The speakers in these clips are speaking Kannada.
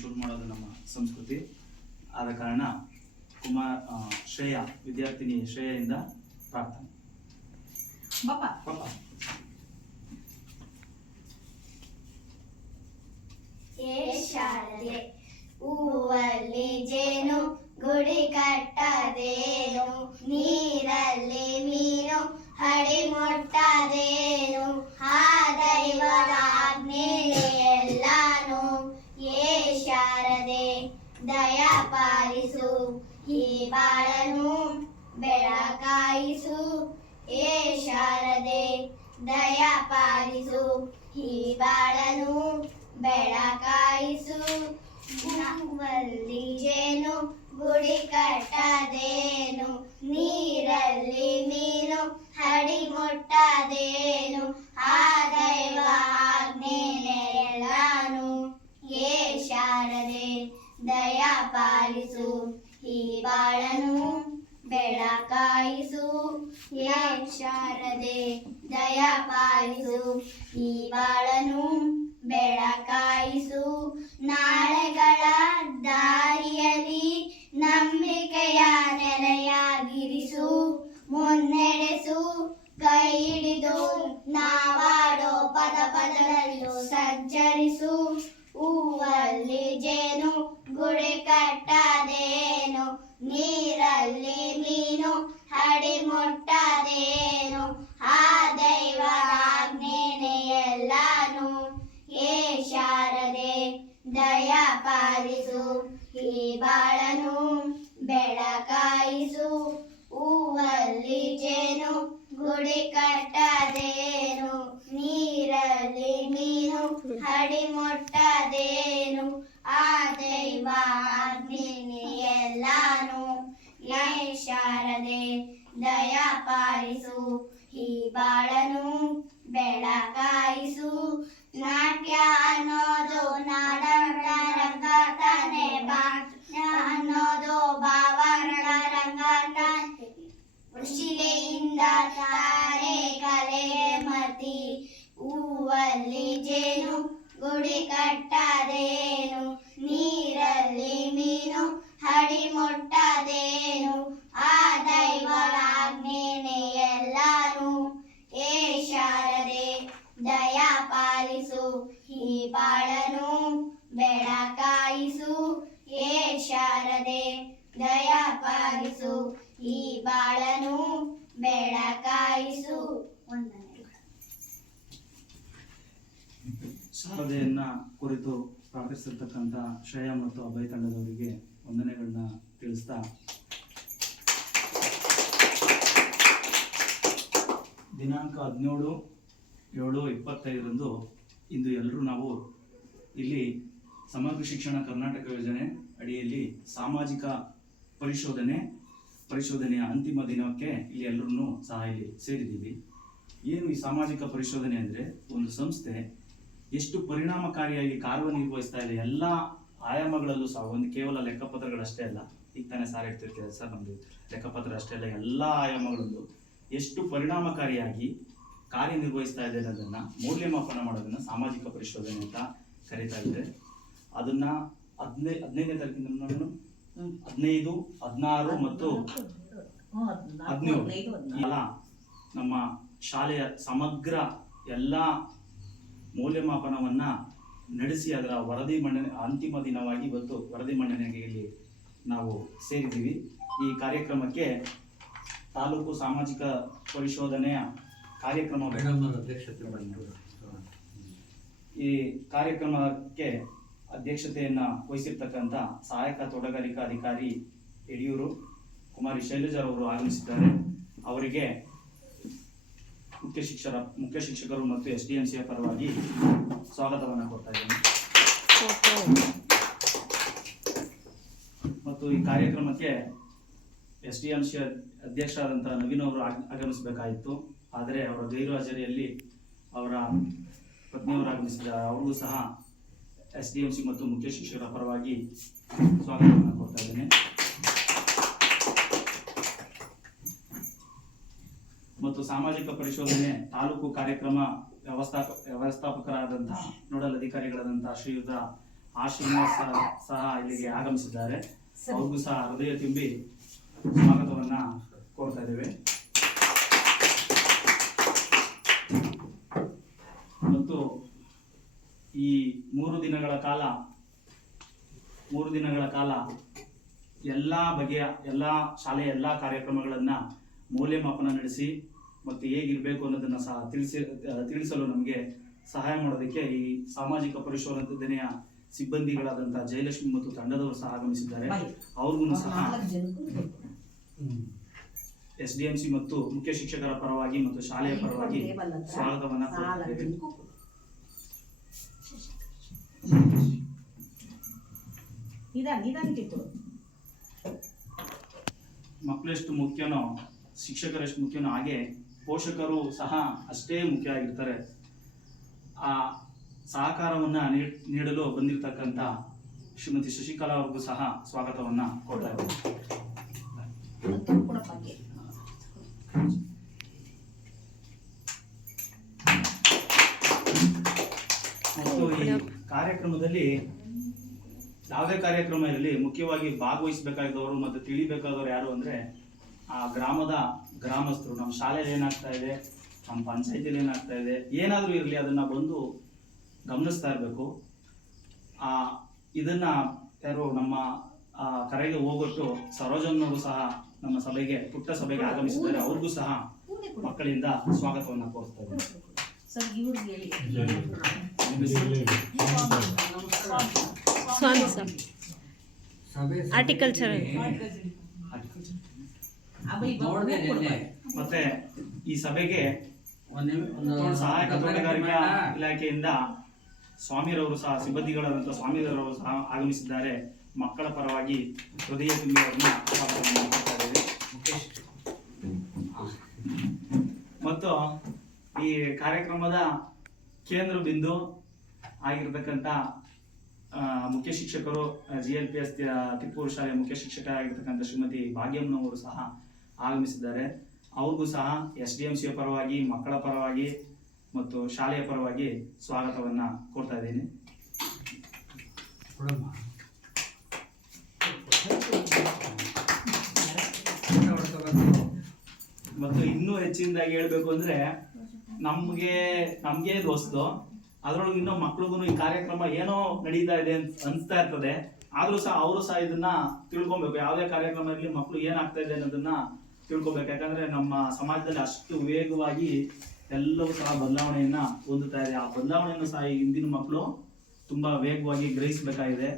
ಶುರು ಮಾಡೋದು ನಮ್ಮ ಸಂಸ್ಕೃತಿ. ಆದ ಕಾರಣ ಶ್ರೇಯಾ ವಿದ್ಯಾರ್ಥಿನಿ ಶ್ರೇಯಿಂದ ಪ್ರಾರ್ಥನೆ. ಶಾರದೆ ಹೂವಲ್ಲಿ ಜೇನು ಗುಡಿ ಕಟ್ಟದೇನು, ನೀರಲ್ಲಿ ಮೀನು ಹಡಿ ಮುಟ್ಟದೇನು, ಆ ದೈವದ ಆಜ್ಞೆಯೇ ಎಲ್ಲಾನು. ಏ ಶಾರದೆ ದಯ ಪಾಲಿಸು ಈ ಬಾಳನು ಬೆಳಕಾಯಿಸು. ಏ ಶಾರದೆ ದಯ ಪಾಲಿಸು ಈ ಬಾಳನು ಬೆಳಕಾಯಿಸು. ಹೂವಲ್ಲಿ ಜೇನು ಗುಡಿ ಕಟ್ಟದೇನು, ನೀರಲ್ಲಿ ಮೀನು ಹಡಿ ಮುಟ್ಟದೇನು, ಆ ದೈವ ಆಜ್ಞೆಯೇ ಎಲ್ಲಾನು. ಏ ಶಾರದೆ ದಯ ಪಾಲಿಸು ಈ ಬಾಳನು ಬೆಳಕಾಯಿಸು. ಏ ಶಾರದೆ ದಯ ಪಾಲಿಸು ಈ ಬಾಳನು ಬೆಳಕಾಯಿಸು. ನಾಳೆಗಳ ದಾರಿಯಲ್ಲಿ ನಂಬಿಕೆಯ ನೆಲೆಯಾಗಿರಿಸು, ಮುನ್ನಡೆಸು ಕೈ ಹಿಡಿದು ನಾವಾಡೋ ಪದ ಪದಗಳಲ್ಲೂ ಸಂಚರಿಸು. ಹೂವಲ್ಲಿ ಜೇನು ಗುಡಿ ಕಟ್ಟದೇನು, ನೀರಲ್ಲಿ ಮೀನು ಹಡಿ ಮುಟ್ಟದೇನು, ಆ ದೈವದ ಆಜ್ಞೆಯೇ ಎಲ್ಲಾನು. ಏ ಶಾರದೆ ದಯ ಪಾಲಿಸು ಈ ಬಾಳನು ಬೆಳಕಾಯಿಸು. ಹೂವಲ್ಲಿ ಜೇನು ಗುಡಿ ಕಟ್ಟದೇನು, ನೀರಲ್ಲಿ ಮೀನು ಹಡಿ ಮುಟ್ಟದೇನು, ಆ ದೈವ ಆಜ್ಞೆಯೇ ಎಲ್ಲಾನು. ಏ ಶಾರದೆ ದಯ ಪಾಲಿಸು ಈ ಬಾಳನು ಬೆಳಕಾಯಿಸು. ನಾಟ್ಯ ಅನ್ನೋದು ನಾಡರ ರಂಗ ತಾನೆ, ಭಾಟ್ಯ ಅನ್ನೋದು ಭಾವಗಳ ರಂಗ ತಾನೆ, ಶಿಲೆಯಿಂದ ತಾರೆ ಕಲೆ ಮತಿ. ಹೂವಲ್ಲಿ ಜೇನು ಗುಡಿ ಕಟ್ಟದೇನು, ನೀರಲ್ಲಿ ಮೀನು ಹಡಿ ಮುಟ್ಟದೇನು, ಆ ದೈವದ ಆಜ್ಞೆಯೇ ಎಲ್ಲಾನು. ಏ ಶಾರದೆ ದಯ ಪಾಲಿಸು ಈ ಬಾಳನು ಬೆಳಕಾಯಿಸು. ಏ ಶಾರದೆ ದಯ ಪಾಲಿಸು ಈ ಬಾಳನು ಬೆಳಕಾಯಿಸು. ಶಾರದೆಯನ್ನ ಕುರಿತು ಪ್ರಾರ್ಥಿಸಿರ್ತಕ್ಕಂಥ ಶ್ರೇಯಾ ಮತ್ತು ಅಭಯ ತಂಡದವರಿಗೆ ವಂದನೆಗಳನ್ನ ತಿಳಿಸ್ತಾ, ದಿನಾಂಕ 17/7/25 ಇಂದು ಎಲ್ಲರೂ ನಾವು ಇಲ್ಲಿ ಸಮಗ್ರ ಶಿಕ್ಷಣ ಕರ್ನಾಟಕ ಯೋಜನೆ ಅಡಿಯಲ್ಲಿ ಸಾಮಾಜಿಕ ಪರಿಶೋಧನೆಯ ಅಂತಿಮ ದಿನಕ್ಕೆ ಇಲ್ಲಿ ಎಲ್ಲರೂ ಸಹ ಇಲ್ಲಿ ಸೇರಿದ್ದೀವಿ. ಏನು ಈ ಸಾಮಾಜಿಕ ಪರಿಶೋಧನೆ ಅಂದರೆ, ಒಂದು ಸಂಸ್ಥೆ ಎಷ್ಟು ಪರಿಣಾಮಕಾರಿಯಾಗಿ ಕಾರ್ಯನಿರ್ವಹಿಸ್ತಾ ಇದೆ ಎಲ್ಲ ಆಯಾಮಗಳಲ್ಲೂ ಸಹ. ಒಂದು ಕೇವಲ ಲೆಕ್ಕಪತ್ರಗಳಷ್ಟೇ ಅಲ್ಲ, ಈಗ ತಾನೇ ಸಾರ್ ಹೇಳ್ತಿರ್ತೀರ ಸರ್, ನಮ್ಮದು ಲೆಕ್ಕಪತ್ರ ಅಷ್ಟೇ ಅಲ್ಲ, ಎಲ್ಲ ಆಯಾಮಗಳಲ್ಲೂ ಎಷ್ಟು ಪರಿಣಾಮಕಾರಿಯಾಗಿ ಕಾರ್ಯನಿರ್ವಹಿಸ್ತಾ ಇದೆ ಅನ್ನೋದನ್ನ ಮೌಲ್ಯಮಾಪನ ಮಾಡೋದನ್ನ ಸಾಮಾಜಿಕ ಪರಿಶೋಧನೆ ಅಂತ ಕರೀತಾ ಇದೆ. ಅದನ್ನ 15ನೇ ತಾರೀಕಿಂದ 15, 16 ಮತ್ತು 17 ನಮ್ಮ ಶಾಲೆಯ ಸಮಗ್ರ ಎಲ್ಲ ಮೌಲ್ಯಮಾಪನವನ್ನ ನಡೆಸಿ ಅದರ ವರದಿ ಮಂಡನೆ ಅಂತಿಮ ದಿನವಾಗಿ ಇವತ್ತು ವರದಿ ಮಂಡನೆಗೆ ಇಲ್ಲಿ ನಾವು ಸೇರಿದ್ದೀವಿ. ಈ ಕಾರ್ಯಕ್ರಮಕ್ಕೆ ತಾಲೂಕು ಸಾಮಾಜಿಕ ಪರಿಶೋಧನೆಯ ಈ ಕಾರ್ಯಕ್ರಮಕ್ಕೆ ಅಧ್ಯಕ್ಷತೆಯನ್ನ ವಹಿಸಿರ್ತಕ್ಕಂಥ ಸಹಾಯಕ ತೋಟಗಾರಿಕಾ ಅಧಿಕಾರಿ ಯಡಿಯೂರು ಕುಮಾರಿ ಶೈಲಜಾರವರು ಆಗಮಿಸಿದ್ದಾರೆ. ಅವರಿಗೆ ಮುಖ್ಯ ಶಿಕ್ಷಕರು ಮತ್ತು SDMCಯ ಪರವಾಗಿ ಸ್ವಾಗತವನ್ನು ಕೊಡ್ತಾ ಇದ್ದೇನೆ. ಮತ್ತು ಈ ಕಾರ್ಯಕ್ರಮಕ್ಕೆ SDMC ಅಧ್ಯಕ್ಷರಾದಂತಹ ನವೀನ್ ಅವರು ಆಗಮಿಸಬೇಕಾಯಿತು. ಆದರೆ ಅವರ ಗೈರು ಹಾಜರಿಯಲ್ಲಿ ಅವರ ಪತ್ನಿಯವರು ಆಗಮಿಸಿದ್ದಾರೆ. ಅವ್ರಿಗೂ ಸಹ SDMC ಮತ್ತು ಮುಖ್ಯ ಶಿಕ್ಷಕರ ಪರವಾಗಿ ಸ್ವಾಗತವನ್ನು ಕೊಡ್ತಾ ಇದ್ದೇನೆ. ಮತ್ತು ಸಾಮಾಜಿಕ ಪರಿಶೋಧನೆ ತಾಲೂಕು ಕಾರ್ಯಕ್ರಮ ವ್ಯವಸ್ಥಾಪಕರಾದಂತಹ ನೋಡಲ್ ಅಧಿಕಾರಿಗಳಾದಂತಹ ಶ್ರೀಯುತ ಆ ಶ್ರೀನಿವಾಸ್ ಸಹ ಇಲ್ಲಿಗೆ ಆಗಮಿಸಿದ್ದಾರೆ. ಅವ್ರಿಗೂ ಸಹ ಹೃದಯ ತುಂಬಿ ಸ್ವಾಗತವನ್ನ ಕೋರ್ತಾ ಇದ್ದೇವೆ. ಮತ್ತು ಈ 3 ದಿನಗಳ ಕಾಲ ಎಲ್ಲ ಬಗೆಯ ಎಲ್ಲ ಶಾಲೆಯ ಎಲ್ಲ ಕಾರ್ಯಕ್ರಮಗಳನ್ನು ಮೌಲ್ಯಮಾಪನ ನಡೆಸಿ ಮತ್ತು ಹೇಗಿರಬೇಕು ಅನ್ನೋದನ್ನು ಸಹ ತಿಳಿಸಲು ನಮಗೆ ಸಹಾಯ ಮಾಡೋದಕ್ಕೆ ಈ ಸಾಮಾಜಿಕ ಪರಿಶೋಧನೆಯ ಸಿಬ್ಬಂದಿಗಳಾದಂಥ ಜಯಲಕ್ಷ್ಮಿ ಮತ್ತು ತಂಡದವರು ಸಹ ಆಗಮಿಸಿದ್ದಾರೆ. ಅವ್ರಿಗೂ ಸಹ SDMC ಮತ್ತು ಮುಖ್ಯ ಶಿಕ್ಷಕರ ಪರವಾಗಿ ಮತ್ತು ಶಾಲೆಯ ಪರವಾಗಿ ಸ್ವಾಗತವನ್ನ ಕೋರುತ್ತೇವೆ. ಮಕ್ಕಳೆಷ್ಟು ಮುಖ್ಯನೋ ಶಿಕ್ಷಕರೆಷ್ಟು ಮುಖ್ಯನೋ ಹಾಗೆ ಪೋಷಕರು ಸಹ ಅಷ್ಟೇ ಮುಖ್ಯ ಆಗಿರ್ತಾರೆ. ಆ ಸಹಕಾರವನ್ನ ನೀಡಲು ಬಂದಿರತಕ್ಕಂಥ ಶ್ರೀಮತಿ ಶಶಿಕಲಾ ಅವ್ರಿಗೂ ಸಹ ಸ್ವಾಗತವನ್ನ ಕೊಡ್ತಾ ಇದ್ದಾರೆ. ಮತ್ತು ಈ ಕಾರ್ಯಕ್ರಮದಲ್ಲಿ ಯಾವುದೇ ಕಾರ್ಯಕ್ರಮ ಇರಲಿ ಮುಖ್ಯವಾಗಿ ಭಾಗವಹಿಸಬೇಕಾದವರು ಮತ್ತು ತಿಳಿಬೇಕಾದವರು ಯಾರು ಅಂದ್ರೆ ಆ ಗ್ರಾಮದ ಗ್ರಾಮಸ್ಥರು. ನಮ್ಮ ಶಾಲೆಯಲ್ಲಿ ಏನಾಗ್ತಾ ಇದೆ, ನಮ್ಮ ಪಂಚಾಯತಿಯಲ್ಲಿ ಏನಾಗ್ತಾ ಇದೆ, ಏನಾದರೂ ಇರಲಿ ಅದನ್ನ ಬಂದು ಗಮನಿಸ್ತಾ ಇರಬೇಕು. ಇದನ್ನ ಯಾರು ನಮ್ಮ ಕರೆಗೆ ಹೋಗೊಟ್ಟು ಸರೋಜಮ್ಮನವರು ಸಹ ನಮ್ಮ ಸಭೆಗೆ ಪುಟ್ಟ ಸಭೆಗೆ ಆಗಮಿಸಿದ್ದಾರೆ. ಅವ್ರಿಗೂ ಸಹ ಮಕ್ಕಳಿಂದ ಸ್ವಾಗತವನ್ನ ಕೋರ್ತಾ ಇದ್ದಾರೆ. ಸ್ವಾಮಿ ಸರ್ ಆರ್ಟಿಕಲ್ಚರ್ ಮತ್ತೆ ಈ ಸಭೆಗೆ ಸಹಾಯಕ ತೋಟಗಾರಿಕಾ ಇಲಾಖೆಯಿಂದ ಸ್ವಾಮಿರವರು ಸಹ ಸಿಬ್ಬಂದಿಗಳಾದಂಥ ಸ್ವಾಮಿರವರು ಸಹ ಆಗಮಿಸಿದ್ದಾರೆ. ಮಕ್ಕಳ ಪರವಾಗಿ ಹೃದಯ ತುಂಬಿ ಅವ್ರನ್ನ ಸ್ವಾಗತವನ್ನು ಮಾಡ್ತಾ ಇದ್ದೀವಿ. ಮತ್ತು ಈ ಕಾರ್ಯಕ್ರಮದ ಕೇಂದ್ರ ಬಿಂದು ಆಗಿರ್ತಕ್ಕಂಥ ಮುಖ್ಯ ಶಿಕ್ಷಕರು GLPS ತಿಪ್ಪೂರು ಶಾಲೆಯ ಮುಖ್ಯ ಶಿಕ್ಷಕರಾಗಿರ್ತಕ್ಕಂಥ ಶ್ರೀಮತಿ ಭಾಗ್ಯಮ್ಮನವರು ಸಹ ಆಗಮಿಸಿದ್ದಾರೆ. ಅವ್ರಿಗೂ ಸಹ SDMC ಪರವಾಗಿ ಮಕ್ಕಳ ಪರವಾಗಿ ಮತ್ತು ಶಾಲೆಯ ಪರವಾಗಿ ಸ್ವಾಗತವನ್ನ ಕೋರ್ತಾ ಇದ್ದೀನಿ. ಮತ್ತು ಇನ್ನೂ ಹೆಚ್ಚಿನದಾಗಿ ಹೇಳ್ಬೇಕು ಅಂದ್ರೆ ನಮ್ಗೆ ಇದು ಹೊಸ್ತು, ಅದ್ರೊಳಗೆ ಇನ್ನೂ ಮಕ್ಳಿಗೂ ಈ ಕಾರ್ಯಕ್ರಮ ಏನೋ ನಡೀತಾ ಇದೆ ಅಂತ ಅನ್ಸ್ತಾ ಇರ್ತದೆ. ಆದ್ರೂ ಸಹ ಅವರು ಸಹ ಇದನ್ನ ತಿಳ್ಕೊಬೇಕು. ಯಾವುದೇ ಕಾರ್ಯಕ್ರಮ ಇರಲಿ ಮಕ್ಕಳು ಏನಾಗ್ತಾ ಇದೆ ಅನ್ನೋದನ್ನ ತಿಳ್ಕೊಬೇಕು. ಯಾಕಂದ್ರೆ ನಮ್ಮ ಸಮಾಜದಲ್ಲಿ ಅಷ್ಟು ವೇಗವಾಗಿ ಎಲ್ಲವೂ ಸಹ ಬದಲಾವಣೆಯನ್ನ ಹೊಂದುತ್ತಾ ಇದೆ. ಆ ಬದಲಾವಣೆಯನ್ನು ಸಹ ಈ ಇಂದಿನ ಮಕ್ಕಳು ತುಂಬಾ ವೇಗವಾಗಿ ಗ್ರಹಿಸಬೇಕಾಗಿದೆ.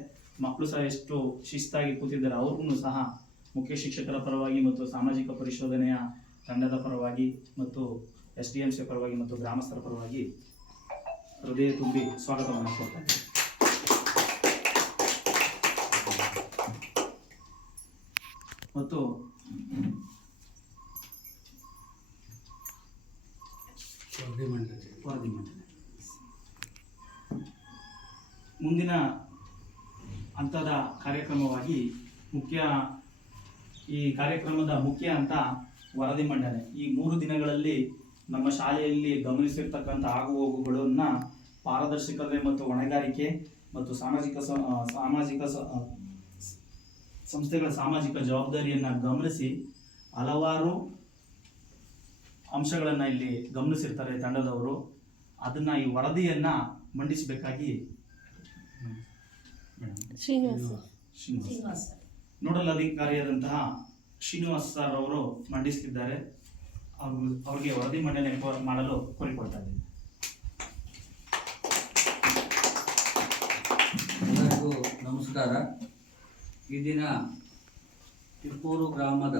ಮಕ್ಕಳು ಸಹ ಎಷ್ಟು ಶಿಸ್ತಾಗಿ ಕೂತಿದ್ದಾರೆ. ಅವ್ರಿಗೂ ಸಹ ಮುಖ್ಯ ಶಿಕ್ಷಕರ ಪರವಾಗಿ ಮತ್ತು ಸಾಮಾಜಿಕ ಪರಿಶೋಧನೆಯ ತಂಡದ ಪರವಾಗಿ ಮತ್ತು SDMC ಪರವಾಗಿ ಮತ್ತು ಗ್ರಾಮಸ್ಥರ ಪರವಾಗಿ ಹೃದಯ ತುಂಬಿ ಸ್ವಾಗತವನ್ನು ಕೊಡ್ತಾರೆ. ಮತ್ತು ವರದಿ ಮಂಡನೆ ಮುಂದಿನ ಹಂತದ ಕಾರ್ಯಕ್ರಮವಾಗಿ ಈ ಕಾರ್ಯಕ್ರಮದ ಮುಖ್ಯ ಹಂತ ವರದಿ ಮಂಡನೆ. ಈ 3 ದಿನಗಳಲ್ಲಿ ನಮ್ಮ ಶಾಲೆಯಲ್ಲಿ ಗಮನಿಸಿರ್ತಕ್ಕಂಥ ಆಗುಹೋಗುಗಳನ್ನ ಪಾರದರ್ಶಕತೆ ಮತ್ತು ಹೊಣೆಗಾರಿಕೆ ಮತ್ತು ಸಾಮಾಜಿಕ ಸಂಸ್ಥೆಗಳ ಸಾಮಾಜಿಕ ಜವಾಬ್ದಾರಿಯನ್ನ ಗಮನಿಸಿ ಹಲವಾರು ಅಂಶಗಳನ್ನ ಇಲ್ಲಿ ಗಮನಿಸಿರ್ತಾರೆ ತಂಡದವರು. ಅದನ್ನ ಈ ವರದಿಯನ್ನ ಮಂಡಿಸಬೇಕಾಗಿ ಶ್ರೀನಿವಾಸ್ ನೋಡಲ್ ಅಧಿಕಾರಿಯಾದಂತಹ ಶ್ರೀನಿವಾಸ್ ಸರ್ ಅವರು ಮಂಡಿಸುತ್ತಿದ್ದಾರೆ. ಅವ್ರಿಗೆ ವರದಿ ಮಂಡನೆ ಮಾಡಲು ಕೋರಿಕೊಳ್ತಾ ಇದ್ದೀನಿ. ಎಲ್ಲರಿಗೂ ನಮಸ್ಕಾರ. ಈ ದಿನ ತಿಪ್ಪೂರು ಗ್ರಾಮದ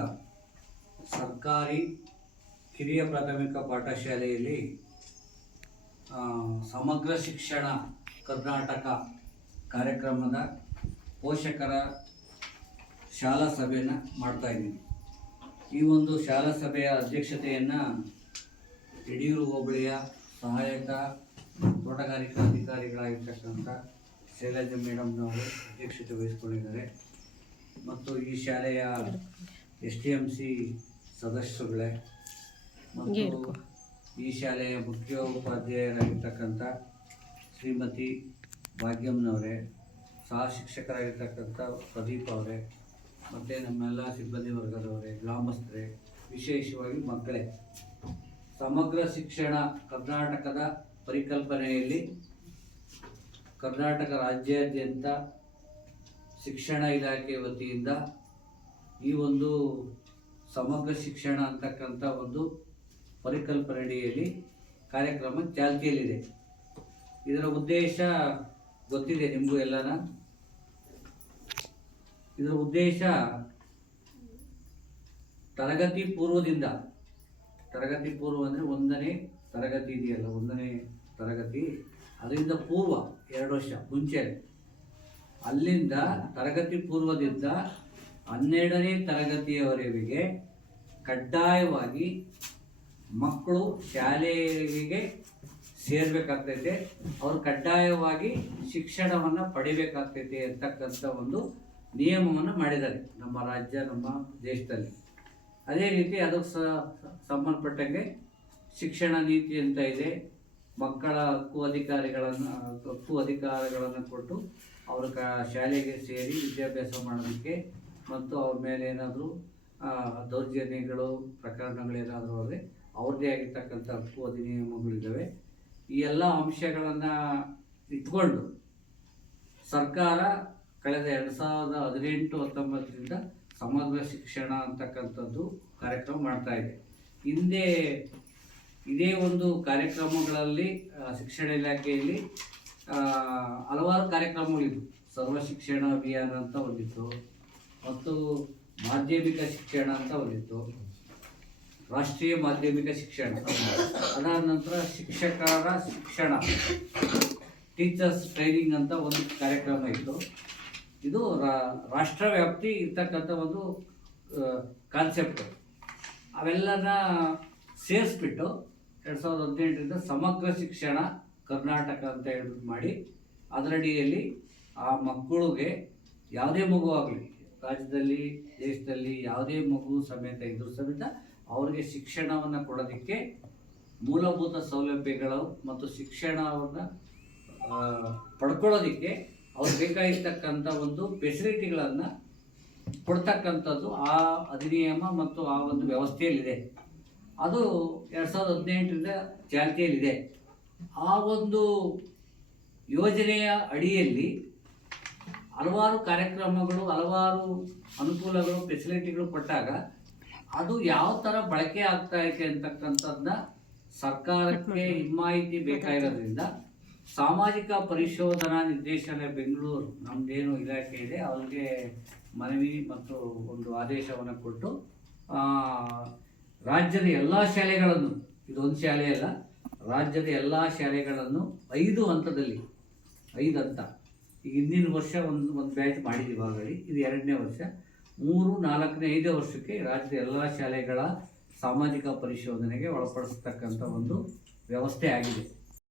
ಸರ್ಕಾರಿ ಕಿರಿಯ ಪ್ರಾಥಮಿಕ ಪಾಠಶಾಲೆಯಲ್ಲಿ ಸಮಗ್ರ ಶಿಕ್ಷಣ ಕರ್ನಾಟಕ ಕಾರ್ಯಕ್ರಮದ ಪೋಷಕರ ಶಾಲಾ ಸಭೆಯನ್ನು ಮಾಡ್ತಾಯಿದ್ದೀನಿ. ಈ ಒಂದು ಶಾಲಾ ಸಭೆಯ ಅಧ್ಯಕ್ಷತೆಯನ್ನು ಯಡಿಯೂರು ಹೋಬಳಿಯ ಸಹಾಯಕ ತೋಟಗಾರಿಕಾ ಅಧಿಕಾರಿಗಳಾಗಿರ್ತಕ್ಕಂಥ ಶೈಲಜಾ ಮೇಡಮ್ನವರು ಅಧ್ಯಕ್ಷತೆ ವಹಿಸ್ಕೊಂಡಿದ್ದಾರೆ. ಮತ್ತು ಈ ಶಾಲೆಯ SDMC ಸದಸ್ಯರುಗಳೇ ಮತ್ತು ಈ ಶಾಲೆಯ ಮುಖ್ಯೋಪಾಧ್ಯಾಯರಾಗಿರ್ತಕ್ಕಂಥ ಶ್ರೀಮತಿ ಭಾಗ್ಯಮ್ಮನವರೇ ಸಹ ಶಿಕ್ಷಕರಾಗಿರ್ತಕ್ಕಂಥ ಪ್ರದೀಪ್ ಅವರೇ, ಮತ್ತು ನಮ್ಮೆಲ್ಲ ಸಿಬ್ಬಂದಿ ವರ್ಗದವರೇ, ಗ್ರಾಮಸ್ಥರೇ, ವಿಶೇಷವಾಗಿ ಮಕ್ಕಳೇ, ಸಮಗ್ರ ಶಿಕ್ಷಣ ಕರ್ನಾಟಕದ ಪರಿಕಲ್ಪನೆಯಲ್ಲಿ ಕರ್ನಾಟಕ ರಾಜ್ಯಾದ್ಯಂತ ಶಿಕ್ಷಣ ಇಲಾಖೆ ವತಿಯಿಂದ ಈ ಒಂದು ಸಮಗ್ರ ಶಿಕ್ಷಣ ಅಂತಕ್ಕಂಥ ಒಂದು ಪರಿಕಲ್ಪನೆಯಡಿಯಲ್ಲಿ ಕಾರ್ಯಕ್ರಮ ಚಾಲ್ತಿಯಲ್ಲಿದೆ. ಇದರ ಉದ್ದೇಶ ಗೊತ್ತಿದೆ ನಿಮಗೂ ಎಲ್ಲನ. ಇದರ ಉದ್ದೇಶ ತರಗತಿ ಪೂರ್ವದಿಂದ, ತರಗತಿ ಪೂರ್ವ ಅಂದರೆ 1ನೇ ತರಗತಿ ಇದೆಯಲ್ಲ, 1ನೇ ತರಗತಿ, ಅದರಿಂದ ಪೂರ್ವ 2 ವರ್ಷ ಮುಂಚೆ, ಅಲ್ಲಿಂದ ತರಗತಿ ಪೂರ್ವದಿಂದ 12ನೇ ತರಗತಿಯವರೆಗೆ ಕಡ್ಡಾಯವಾಗಿ ಮಕ್ಕಳು ಶಾಲೆಗೆ ಸೇರಬೇಕಾಗ್ತೈತೆ, ಅವರು ಕಡ್ಡಾಯವಾಗಿ ಶಿಕ್ಷಣವನ್ನು ಪಡಿಬೇಕಾಗ್ತೈತೆ ಅಂತಕ್ಕಂಥ ಒಂದು ನಿಯಮವನ್ನು ಮಾಡಿದ್ದಾರೆ ನಮ್ಮ ರಾಜ್ಯ, ನಮ್ಮ ದೇಶದಲ್ಲಿ. ಅದೇ ರೀತಿ ಅದಕ್ಕೆ ಸಂಬಂಧಪಟ್ಟಂಗೆ ಶಿಕ್ಷಣ ನೀತಿ ಅಂತ ಇದೆ. ಮಕ್ಕಳ ಹಕ್ಕು ಅಧಿಕಾರಗಳನ್ನು ಕೊಟ್ಟು ಅವರು ಶಾಲೆಗೆ ಸೇರಿ ವಿದ್ಯಾಭ್ಯಾಸ ಮಾಡೋದಕ್ಕೆ ಮತ್ತು ಅವ್ರ ಮೇಲೆ ಏನಾದರೂ ದೌರ್ಜನ್ಯಗಳು ಪ್ರಕರಣಗಳೇನಾದರೂ ಆದರೆ ಅವ್ರದ್ದೇ ಆಗಿರ್ತಕ್ಕಂಥ ಹಕ್ಕು ಅಧಿನಿಯಮಗಳಿದ್ದಾವೆ. ಈ ಎಲ್ಲ ಅಂಶಗಳನ್ನು ಇಟ್ಕೊಂಡು ಸರ್ಕಾರ ಕಳೆದ 2018-19ರಿಂದ ಸಮಗ್ರ ಶಿಕ್ಷಣ ಅಂತಕ್ಕಂಥದ್ದು ಕಾರ್ಯಕ್ರಮ ಮಾಡ್ತಾ ಇದೆ. ಹಿಂದೆ ಇದೇ ಒಂದು ಕಾರ್ಯಕ್ರಮಗಳಲ್ಲಿ ಶಿಕ್ಷಣ ಇಲಾಖೆಯಲ್ಲಿ ಹಲವಾರು ಕಾರ್ಯಕ್ರಮಗಳಿದ್ವು. ಸರ್ವ ಶಿಕ್ಷಣ ಅಭಿಯಾನ ಅಂತ ಒಂದಿತ್ತು, ಮತ್ತು ಮಾಧ್ಯಮಿಕ ಶಿಕ್ಷಣ ಅಂತ ಒಂದಿತ್ತು, ರಾಷ್ಟ್ರೀಯ ಮಾಧ್ಯಮಿಕ ಶಿಕ್ಷಣ, ಅದಾದ ನಂತರ ಶಿಕ್ಷಕರ ಶಿಕ್ಷಣ, ಟೀಚರ್ಸ್ ಟ್ರೈನಿಂಗ್ ಅಂತ ಒಂದು ಕಾರ್ಯಕ್ರಮ ಇತ್ತು. ಇದು ರಾಷ್ಟ್ರವ್ಯಾಪ್ತಿ ಇರ್ತಕ್ಕಂಥ ಒಂದು ಕಾನ್ಸೆಪ್ಟ್. ಅವೆಲ್ಲನ ಸೇರಿಸ್ಬಿಟ್ಟು 2018ರಿಂದ ಸಮಗ್ರ ಶಿಕ್ಷಣ ಕರ್ನಾಟಕ ಅಂತ ಹೇಳ್ಬಿಟ್ಟು ಮಾಡಿ, ಅದರಡಿಯಲ್ಲಿ ಆ ಮಕ್ಕಳಿಗೆ ಯಾವುದೇ ಮಗು ಆಗಲಿ, ರಾಜ್ಯದಲ್ಲಿ ದೇಶದಲ್ಲಿ ಯಾವುದೇ ಮಗು ಸಮೇತ ಇದ್ರೂ ಸಮೇತ ಅವ್ರಿಗೆ ಶಿಕ್ಷಣವನ್ನು ಕೊಡೋದಕ್ಕೆ ಮೂಲಭೂತ ಸೌಲಭ್ಯಗಳು ಮತ್ತು ಶಿಕ್ಷಣವನ್ನು ಪಡ್ಕೊಳ್ಳೋದಕ್ಕೆ ಅವ್ರಿಗೆ ಬೇಕಾಗಿರ್ತಕ್ಕಂಥ ಒಂದು ಫೆಸಿಲಿಟಿಗಳನ್ನು ಕೊಡ್ತಕ್ಕಂಥದ್ದು ಆ ಅಧಿನಿಯಮ ಮತ್ತು ಆ ಒಂದು ವ್ಯವಸ್ಥೆಯಲ್ಲಿದೆ. ಅದು 2018ರಿಂದ ಚಾಲ್ತಿಯಲ್ಲಿದೆ. ಆ ಒಂದು ಯೋಜನೆಯ ಅಡಿಯಲ್ಲಿ ಹಲವಾರು ಕಾರ್ಯಕ್ರಮಗಳು, ಹಲವಾರು ಅನುಕೂಲಗಳು, ಫೆಸಿಲಿಟಿಗಳು ಕೊಟ್ಟಾಗ ಅದು ಯಾವ ಥರ ಬಳಕೆ ಆಗ್ತಾ ಇದೆ ಅಂತಕ್ಕಂಥದ್ದನ್ನ ಸರ್ಕಾರಕ್ಕೆ ಮಾಹಿತಿ ಬೇಕಾಗಿರೋದ್ರಿಂದ ಸಾಮಾಜಿಕ ಪರಿಶೋಧನಾ ನಿರ್ದೇಶನಾಲಯ ಬೆಂಗಳೂರು, ನಮ್ಮದೇನು ಇಲಾಖೆ ಇದೆ, ಅವ್ರಿಗೆ ಮನವಿ ಮತ್ತು ಒಂದು ಆದೇಶವನ್ನು ಕೊಟ್ಟು ರಾಜ್ಯದ ಎಲ್ಲ ಶಾಲೆಗಳನ್ನು, ಇದೊಂದು ಶಾಲೆ ಅಲ್ಲ, ರಾಜ್ಯದ ಎಲ್ಲ ಶಾಲೆಗಳನ್ನು 5 ಹಂತದಲ್ಲಿ, 5 ಹಂತ, ಈಗ ಹಿಂದಿನ ವರ್ಷ ಒಂದು ಬ್ಯಾಚ್ ಮಾಡಿದ್ದೀವಿ ಆಲ್ರೆಡಿ, ಇದು 2ನೇ ವರ್ಷ, 3, 4ನೇ, 5ನೇ ವರ್ಷಕ್ಕೆ ರಾಜ್ಯದ ಎಲ್ಲ ಶಾಲೆಗಳ ಸಾಮಾಜಿಕ ಪರಿಶೋಧನೆಗೆ ಒಳಪಡಿಸ್ತಕ್ಕಂಥ ಒಂದು ವ್ಯವಸ್ಥೆ ಆಗಿದೆ.